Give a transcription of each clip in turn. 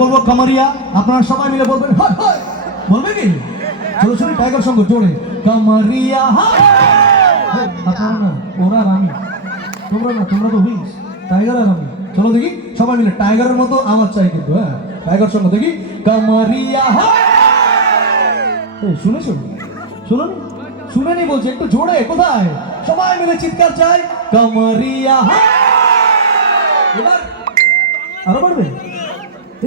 বলবো কামারিয়া, আপনারা সবাই মিলে বলবেন হায় হায়, বলবে কি? চলো শুনি টাইগার সঙ্গে জোরে কামারিয়া হায়। আপনারা না, ওরা আর আমি, তোমরা না, তোমরা তো উইংস, টাইগার আর আমি। চলো দেখি সবাই মিলে টাইগারের মতো আওয়াজ চাই কিন্তু, হ্যাঁ টাইগার সঙ্গে দেখি কামারিয়া হায়। শুনেছো? শুনুন, শুনেনি বলছে, একটু জোরে, কোথায়? সবাই মিলে চিৎকার চাই কামারিয়া হায়। এবার আরো পারবে?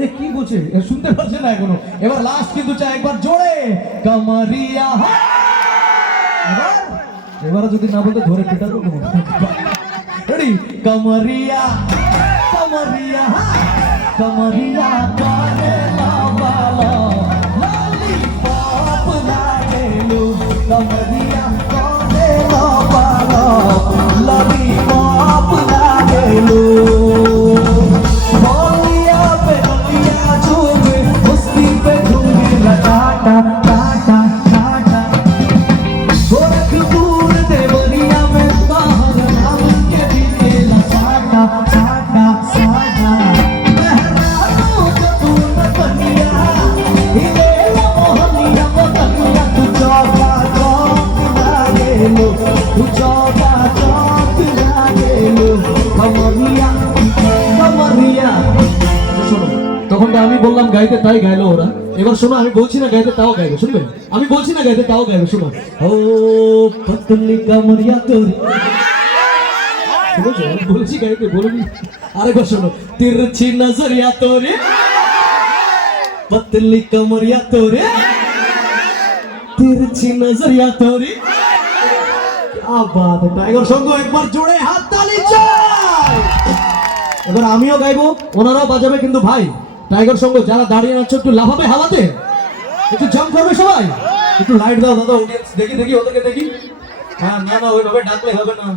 এ কি বলছে, এ শুনতে পাচ্ছে না এখনো। এবার লাস্ট কিন্তু চাই একবার জোরে কামারিয়া হায়। এবার এবারে যদি না বলতে ধরে পিটাবো। রেডি? কামারিয়া কামারিয়া কামারিয়া কারে না বালা ললিপপ লাগেলো কামারিয়া কারে না বালা ললিপপ লাগেলো বলিয়া पे बलिया झूमे उसकी पे झूमे लगाता काटा काटा गोरखपुर देवरिया में बाहर नाम के दिले लसाटा साटा साटा मेहरानों का तू न बनिया इले मोहनिया बनिया तू चौका चौक लागेलो तू चौका चौक लागेलो कमरिया कमरिया। শোনো, তখন তো আমি বললাম গাইতে, তাই গাইলো ওরা। এবার শোনো, আমি বলছি না গাইতে, তাও গাইবে, শুনবে? আমি বলছি না গাইতে, তাও গাইবে, শোনো। ও পতলি কামরিয়া তোরি, শুনেছো? আমি বলেছি গাইতে, বলিনি। আরেকবার শোনো, তিরছি নজরিয়া তোরে পতলি কামরিয়া তোরে তিরছি নজরিয়া তোরে। আবার টাইগার সঙ্গ একবার জোরে হাত তালি চাই। এবার আমিও গাইবো, ওনারাও বাজাবে, কিন্তু ভাই টাইগার সঙ্গ যারা দাঁড়িয়ে আছো একটু লাফাবে হাওয়াতে, একটু জাম্প করবে সবাই, একটু লাইট দাও দাদা, অডিয়েন্স দেখি দেখি, ওদেরকে দেখি। হ্যাঁ না না, ওইভাবে ডাকলে হবে না।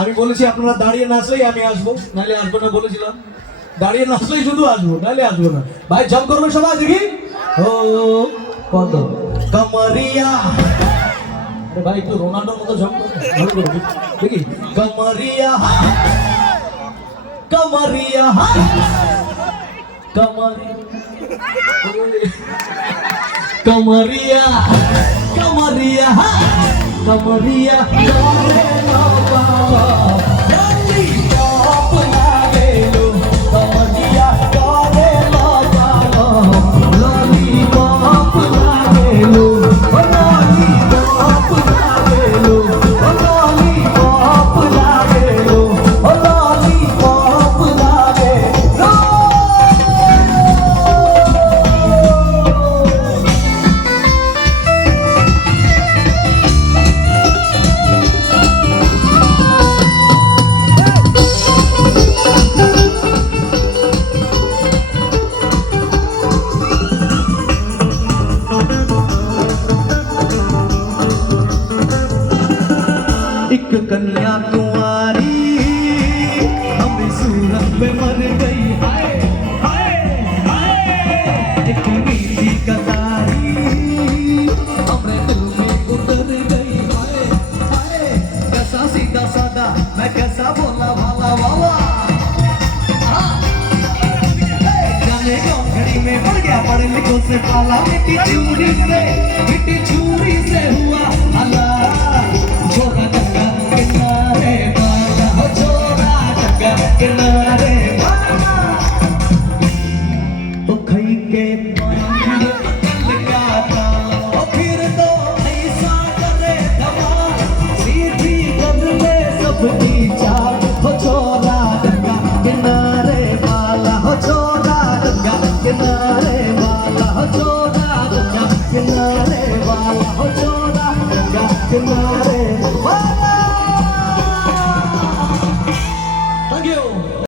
আমি বলেছি আপনারা দাঁড়িয়ে নাচলেই আমি আসবো, নাহলে আসবো না বলেছিলাম। দাঁড়িয়ে নাচলেই শুধু আসবো, নাহলে আসবো না। ভাই জাম্প করবে সবাই দেখি। ও কত কামারিয়া, আরে ভাই একটু রোনাল্ডোর মতো জাম্প করবে দেখি। কামারিয়া কামারিয়া কামারিয়া কামারিয়া কামারিয়া কামারিয়া করে না বাবা ললিপপ লাগেলো কামারিয়া করে না বাবা ললিপপ লাগেলো ললিপপ লাগেলো ললিপপ লাগেলো ললিপপ লাগেলো। एक कन्या कुंवारी हमें सूरत पे मर गई हाय हाय हाय। एक नीली कतारी हमरे दिल में उतर गई हाय हाय। कैसा सीधा सादा मैं कैसा बोला भाला वाला जाने कौन घड़ी में पड़ गया पढ़े लिखों से पाला। मिट्टी चूड़ी से हुआ हला छोरा टक्का किनारे वाला हो छोरा टक्का किनारे वाला तो खई के पानी लगाता और फिर तो ऐसा करे धमाल सीधी कर ले सबकी चाल हो छोरा टक्का किनारे वाला हो छोरा टक्का किनारे वाला हो छोरा टक्का किनारे वाला हो छोरा टक्का किनारे